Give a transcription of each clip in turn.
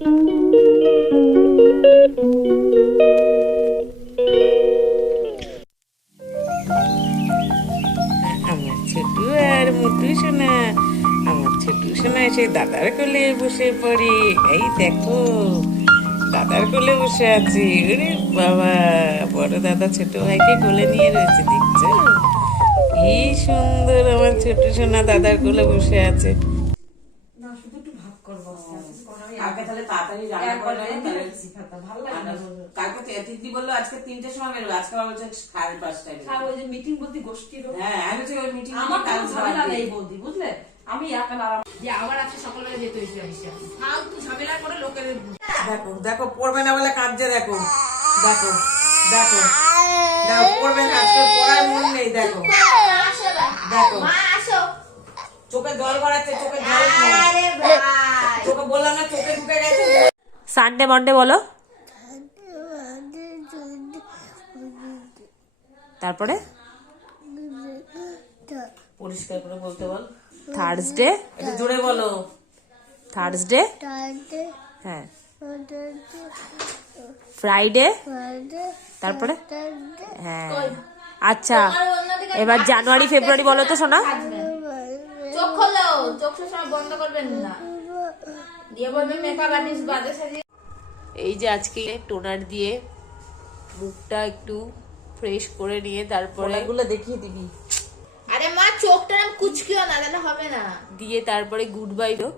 আমার ছোটু আর মুটু সোনা, আমার ছোটু সোনা এসে দাদার কোলে বসে পড়ে। এই দেখো দাদার কোলে বসে আছি। ওরে বাবা, বড় দাদা ছোট ভাইকে কোলে নিয়ে রয়েছে, দেখছো কি সুন্দর আমার ছোট সোনা দাদার কোলে বসে আছে। কালকে তিথি বললো আজকে 3টের সময় বেরোবে, আজকে আবার বলছে 5:30টায়। ওই যে মিটিং বলতে গোষ্ঠীর, হ্যাঁ আমি বলছি ওই মিটিং আমার কোনো ঝামেলা নেই বৌদি, বুঝলে? আমি একা না, যে আবার আজকে সকালবেলা যেতে হয়েছে জানিস, ফালতু ঝামেলা করে লোকের। দেখো দেখো পড়বে না বলে কাঁদছে, দেখো দেখো দেখো দেখো পড়বে না, আজকে পড়ার মন নেই। দেখো দেখো চোখে জল গড়াচ্ছে, চোখে জল, চোখে বললাম না চোখে ঢুকে গেছে। সানডে মন্ডে বলো, তারপরে পরিষ্কার করে বলতে বল। থার্সডে, একটু জোরে বলো। থার্সডে, হ্যাঁ, ফ্রাইডে, তারপরে হ্যাঁ। আচ্ছা এবার জানুয়ারি ফেব্রুয়ারি বলো তো সোনা। চোখ খোলো, চোখ সবসময় বন্ধ করবেন না, দিয়ে বলবেন মেকআপ আর্টিস্ট বাজে সাজিয়ে। এই যে আজকে টোনার দিয়ে মুখটা একটু ফ্রেশ করে নিয়ে তারপরে এগুলো দেখিয়ে দিবি। আরে মা চোখটা নাম কুচকিও না, তাহলে হবে না। দিয়ে তারপরে গুড বাই দো,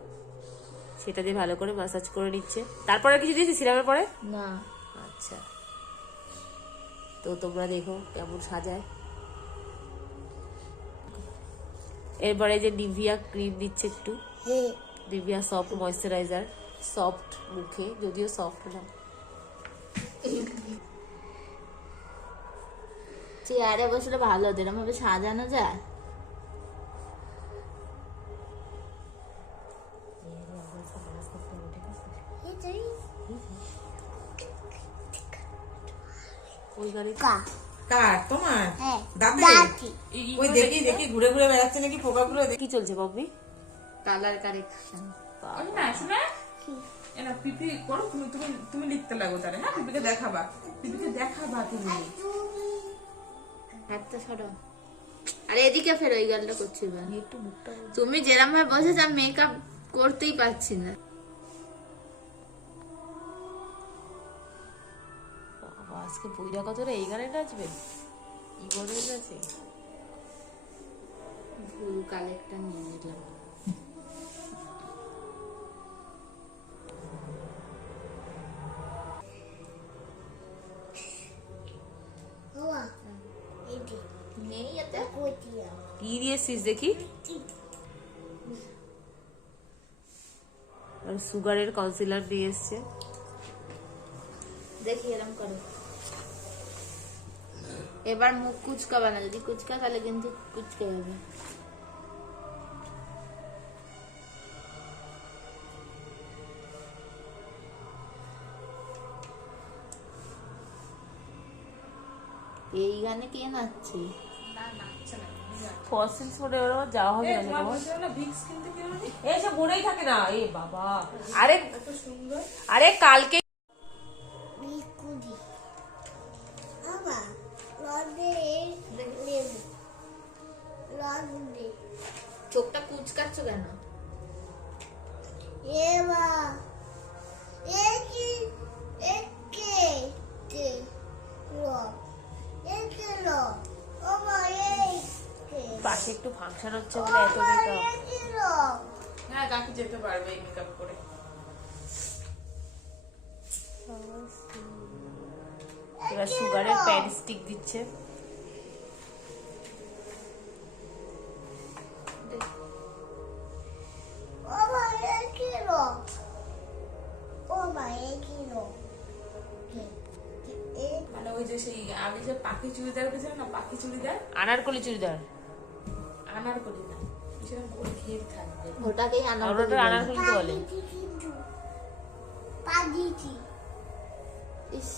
সেটা দিয়ে ভালো করে মাসাজ করে নিচ্ছে। তারপরে কিছু দিয়েছি সিরামের পরে না। আচ্ছা, তো তোমরা দেখো কেমন সাজায়। এরপরে যে নিভিয়া ক্রিম দিচ্ছে একটু, নিভিয়া সফট ময়েশ্চারাইজার, সফট মুখে, যদিও সফট না। চেয়ারে বসলে ভালো হতো, এরকম ভাবে সাজানো যায়। ওই গাড়ি কার তোমার দাঁতে? ওই দেখি দেখি ঘুরে ঘুরে বেড়াচ্ছে নাকি পোকাগুলো। কি চলছে বাবি? Colour correction. না শোনা, এনা পিপি করো, তুমি তুমি তুমি লিখতে লাগো তাহলে। হ্যাঁ পিপিকে দেখাবা, পিপিকে দেখাবা তুমি। হাতটা সরো। আরে এদিকে ফেরো, এই গালটা করছি না। একটু মুখটা তুমি যেরকম ভাবে বসেছ, আমি মেকআপ করতেই পারছি না। বাবা, আজকে বইরা কত রে, এই গানে নাচবে? কি বলে আছে? ভুল কালেক্টটা নিয়ে নিলাম। নেই এতে। কি দিয়েছিস দেখি? আর সুগারের কনসিলার দিয়ে এসছে। দেখি এরকম করো। এবার মুখ কুচকাবে না, যদি কুচকা তাহলে কিন্তু কুচকে যাবে। এই গানে কে নাচছে? ফসিলস মোড়ে ওরা যাওয়া হবে না তোমার? এই সব মনেই থাকে না। এ বাবা, আরে আরে কালকে চোখটা কুচকাচ্ছ কেন? পাশে একটু ফাংশন হচ্ছে বলে এত মেকআপ। হ্যাঁ কাকি যেতে পারবে এই মেকআপ করে। এবার সুগারের প্যান স্টিক দিচ্ছে। মানে ওই যে সেই আমি যে পাখি চুড়িদার উঠেছিলাম না, পাখি চুড়িদার, আনারকলি চুড়িদার, আনারকলি না, সেরকম করে ঘের থাকবে। ওটাকেই আর ওটা আনারকলি তো বলে। ইস,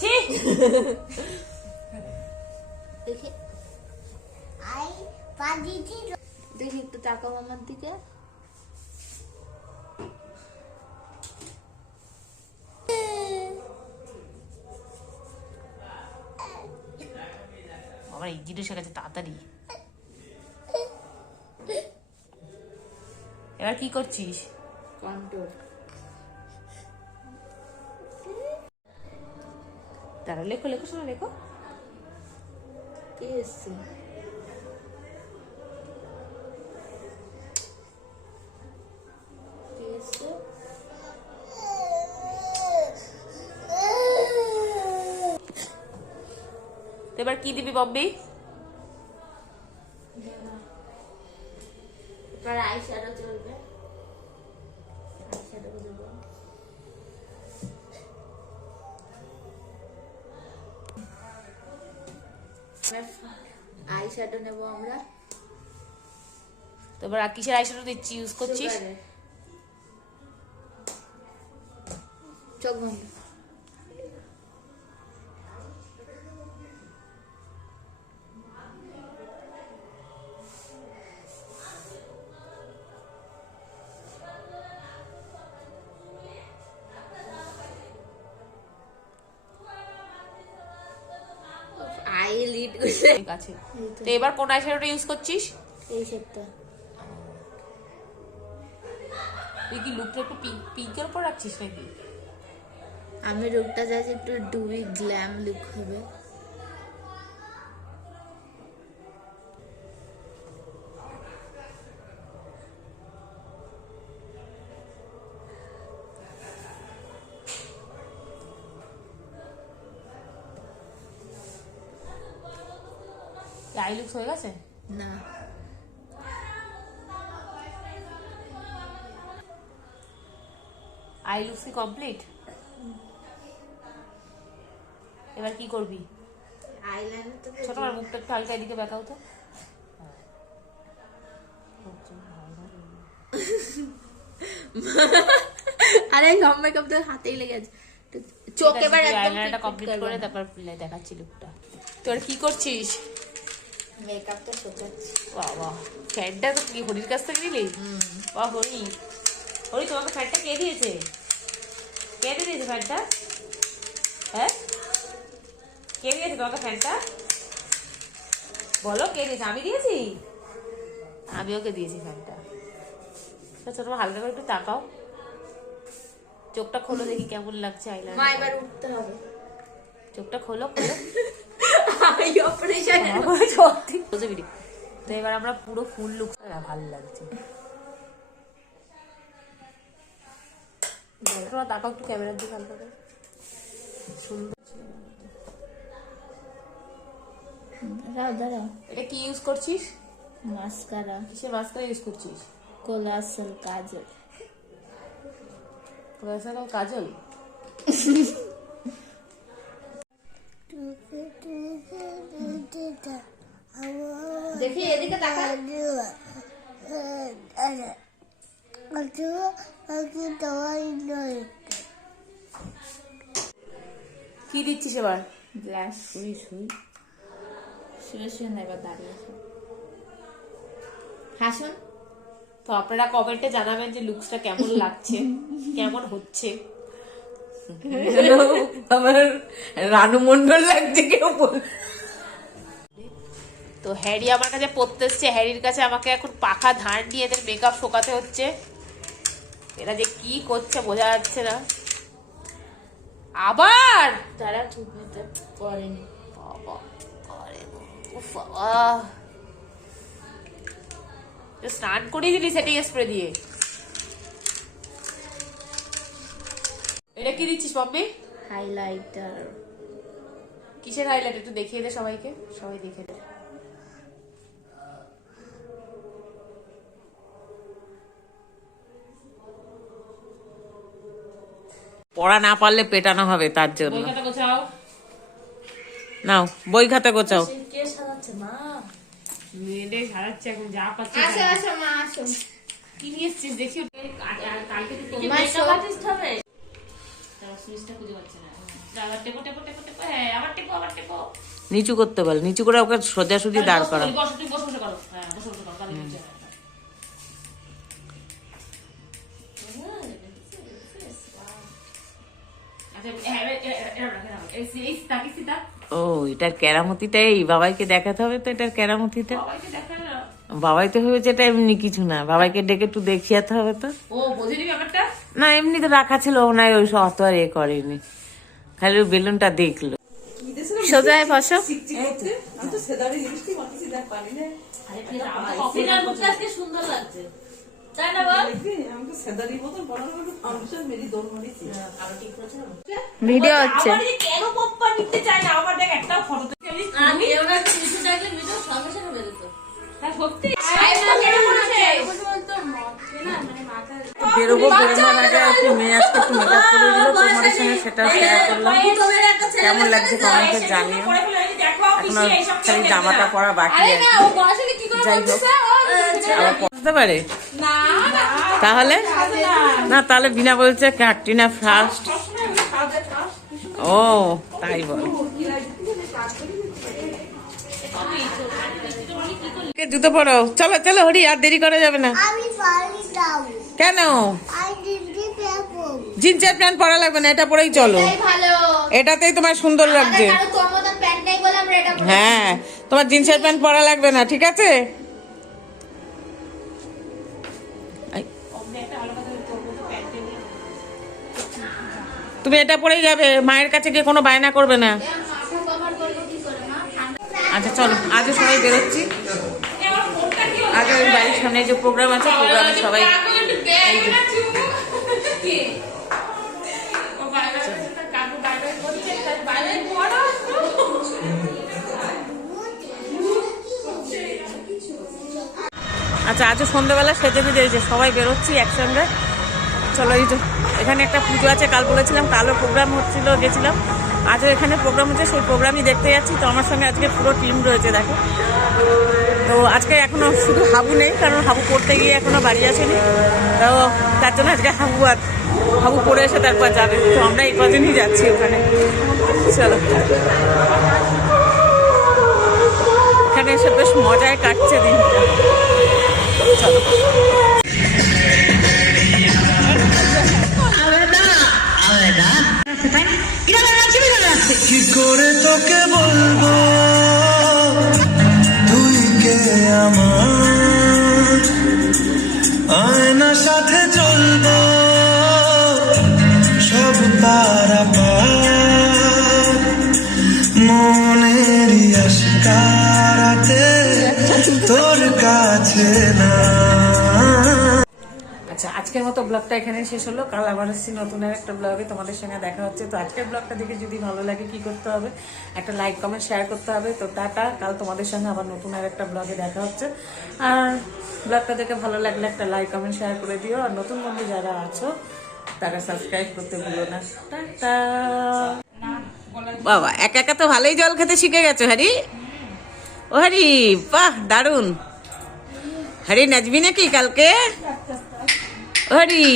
ছি, দেখি দেখি একটু তাকাও আমার দিকে। ভিডিও এসে গেছে, তাড়াতাড়ি। এবার কি করছিস? কন্ট্রোল। দাঁড়া, লেখো লেখো শোনা, লেখো। কি এসছে? কি এসছে? তো এবার কি দিবি বব্বি? এবার আই শ্যাডো চলবে। আই শ্যাডো দেবো। আই শ্যাডো নেবো আমরা। তো এবার কিসের আইশ্যাডো দিচ্ছি, ইউজ করছিস? সুগারের। চোখ বন্ধ। আই লিড করছে। ঠিক আছে। তো এবার কোন আইশ্যাডোটা ইউজ করছিস? এই সেটটা। তুই কি লুকটা একটু পিঙ্কের উপর রাখছিস নাকি? আমি লুকটা চাইছি একটু ডুবি গ্ল্যাম লুক হবে। আই লুকস হয়ে গেছে? না, আই লুকস কি কমপ্লিট? এবার কি করবি? আইলাইনার তো ছোট আমার মুখটা একটু হালকা এদিকে বেঁকাও তো। আরে সব মেকআপ তো হাতেই লেগে আছে। তো চোখ এবার একদম আইলাইনারটা কমপ্লিট করে তারপর দেখাচ্ছি লুকটা। তোর কি করছিস? মেকআপ তো শোকাচ্ছি। বাবা, ফ্যানটা তো কি হরির কাছ থেকে নিলি? বাহ হরি, হরি তোমাকে ফ্যানটা কে দিয়েছে? কে দিয়েছে ফ্যানটা? হ্যাঁ, কে দিয়েছে তোমাকে ফ্যানটা? বলো কে দিয়েছে? আমি দিয়েছি? আমি ওকে দিয়েছি ফ্যানটা। ছোট হালকা করে একটু তাকাও, চোখটা খোলো দেখি কেমন লাগছে মা আইলাইনার। এবার উঠতে হবে। চোখটা খোলো খোলো। I operation. সত্যি বুঝে বিড়ি। তো এবার আমরা পুরো ফুল লুক, ভালো লাগছে। তোমরা তাকাও একটু ক্যামেরার দিকে হালকা করে। সুন্দর। দাঁড়াও দাঁড়াও। এটা কি ইউজ করছিস? মাস্কারা, কিসের মাস্কারা ইউজ করছিস? কোলাসেল কাজল। কোলাসেল কাজল? দেখি এদিকে তাকা। কি দিচ্ছিস এবার? ব্লাশ। শুয়ে শুয়ে না, এবার দাঁড়িয়ে হাসুন। তো আপনারা কমেন্টে জানাবেন যে লুকসটা কেমন লাগছে, কেমন হচ্ছে। আমার রানু মন্ডল লাগছে কেউ বল। তো হ্যারি আমার কাছে পড়তে এসছে। হ্যারির কাছে আমাকে এখন পাখা ধার দিয়ে এদের মেকআপ শোকাতে হচ্ছে। এরা যে কি করছে বোঝা যাচ্ছে না। আবার তারা থুতনিতে পড়েনি। বাবা, আরে উফ বাবা, স্নান করিয়ে দিলি সেটিং স্প্রে দিয়ে। এটা কি দিচ্ছিস মাম্মি? হাইলাইটার। কিসের হাইলাইট একটু দেখিয়ে দে সবাইকে, সবাই দেখে দে। পড়া না পারলে পেটানো হবে তার জন্য। বই খাতা গোছাও। নাও বই খাতা গোছাও। কে সাজাচ্ছে মা? মেয়েদের সারাচ্ছে এখন যা পাচ্ছে। আসো আসো মা আসো। কি নিয়ে এসছিস দেখি। কালকে তুই মা মেকআপ আর্টিস্ট হবে। সুইচটা খুঁজে পাচ্ছে না। আবার টেপো টেপো টেপো টেপো। হ্যাঁ আবার টেপো আবার টেপো। নিচু করতে বল, নিচু করে ওকে সোজাসুজি দাঁড় করা। বসো তুমি বসে বসে করো। হ্যাঁ বসে বসে করো। তাহলে হচ্ছে। আচ্ছা হ্যাঁ এই তাকিয়ে সিধা। ও এটার কেরামতিটাই বাবাইকে দেখাতে হবে তো, এটার কেরামতিটা সবাইকে দেখা না। বাবাই তো ভেবেছে এটা এমনি কিছু না, বাবাইকে ডেকে একটু দেখিয়াতে হবে তো। ও বোঝেনি ব্যাপারটা। না এমনি তো রাখা ছিল, ওনার ওই সব অত আর এ করেনি, খালি ওই বেলুনটা দেখলো। সোজায় বসো। আমি তো সেদারি লিপস্টিক মাখিয়েছি, দেখ পানি নেই। কফিটার মধ্যে আজকে সুন্দর লাগছে, তাই না বল? আমি তো সেদারি মতন বানানো ফাউন্ডেশন মেরি দৌড় মারিছি। ভিডিও হচ্ছে। আবার এই কেন পপ্পা নিতে চায় না, আমার দেখ একটাও ফটো তুলতে আমি ওরা কিছু দেখলে ভিডিও সঙ্গে সঙ্গে বেরোতো। হ্যাঁ সত্যি। বেরোবো, বেরোনোর আগে একটু মেয়ে আজকে একটু মেকআপ করে দিল, তোমাদের সঙ্গে সেটাও শেয়ার করলাম। কেমন লাগছে কমেন্টে জানিও। এখনো খালি জামাটা পরা বাকি আছে, যাই হোক আবার পড়তে পারে তাহলে না, তাহলে বিনা বলছে ক্যাটরিনা ফার্স্ট। ও তাই বল, জুতো পরো, চলো চলো হরি, আর দেরি করা যাবে না। আমি বাড়ি যাব, কেন? আমি দিদি পেপো। জিন্সের প্যান্ট পরা লাগবে না, এটা পরেই চলো, ভালো এটাতেই তোমার সুন্দর লাগছে। কারো তোর মতন প্যান্ট নেই বলে আমরা এটা পরে- হ্যাঁ তোমার জিন্সের প্যান্ট পরা লাগবে না, ঠিক আছে? আই, তুমি এটা পরেই যাবে, মায়ের কাছে গিয়ে কোনো বায়না করবে না। মাথা কভার করবো কি করে মা? ঠান্ডা আচ্ছা চলো, আজও সবাই বেরোচ্ছি। আজ ওই বাড়ির সামনে যে প্রোগ্রাম আছে, প্রোগ্রামে সবাই এই যে। আচ্ছা আজও সন্ধ্যাবেলা সেজে বেজে এই যে সবাই বেরোচ্ছি একসঙ্গে। চলো এই যে এখানে একটা পুজো আছে, কাল বলেছিলাম, কালও প্রোগ্রাম হচ্ছিল, গেছিলাম। আজও এখানে প্রোগ্রাম হচ্ছে, সেই প্রোগ্রামই দেখতে যাচ্ছি। তো আমার সঙ্গে আজকে পুরো টিম রয়েছে দেখো। তো আজকে এখনো শুধু হাবু নেই, কারণ হাবু পড়তে গিয়ে এখনো বাড়ি আসেনি, তো তার জন্য আজকে হাবু পড়ে এসে তারপর যাবে। তো আমরা এই কদিনই যাচ্ছি ওখানে। চলো, এখানে এসে বেশ মজায় কাটছে দিনটা। চলো কি করে তোকে বলবো তুই কে আমার, আয়না সাথে চলবো সব পারা পার, মনেরই আশকারাতে তোর কাছে না। আচ্ছা আজকের মতো ব্লগটা এখানে শেষ হলো। কাল আবার আসছি নতুন আর একটা ব্লগে, তোমাদের সঙ্গে দেখা হচ্ছে। তো আজকের ব্লগটা দেখে যদি ভালো লাগে কি করতে হবে, একটা লাইক কমেন্ট শেয়ার করতে হবে। তো টাটা, কাল তোমাদের সঙ্গে আবার নতুন আর একটা ব্লগে দেখা হচ্ছে। আর ব্লগটা দেখে ভালো লাগলে একটা লাইক কমেন্ট শেয়ার করে দিও। আর নতুন বন্ধু যারা আছো তারা সাবস্ক্রাইব করতে ভুলো না। টাটা। বাবা একা একা তো ভালোই জল খেতে শিখে গেছো হ্যারি। ও হ্যারি, বাহ দারুণ। হ্যারি নাচবি নাকি কালকে? হরি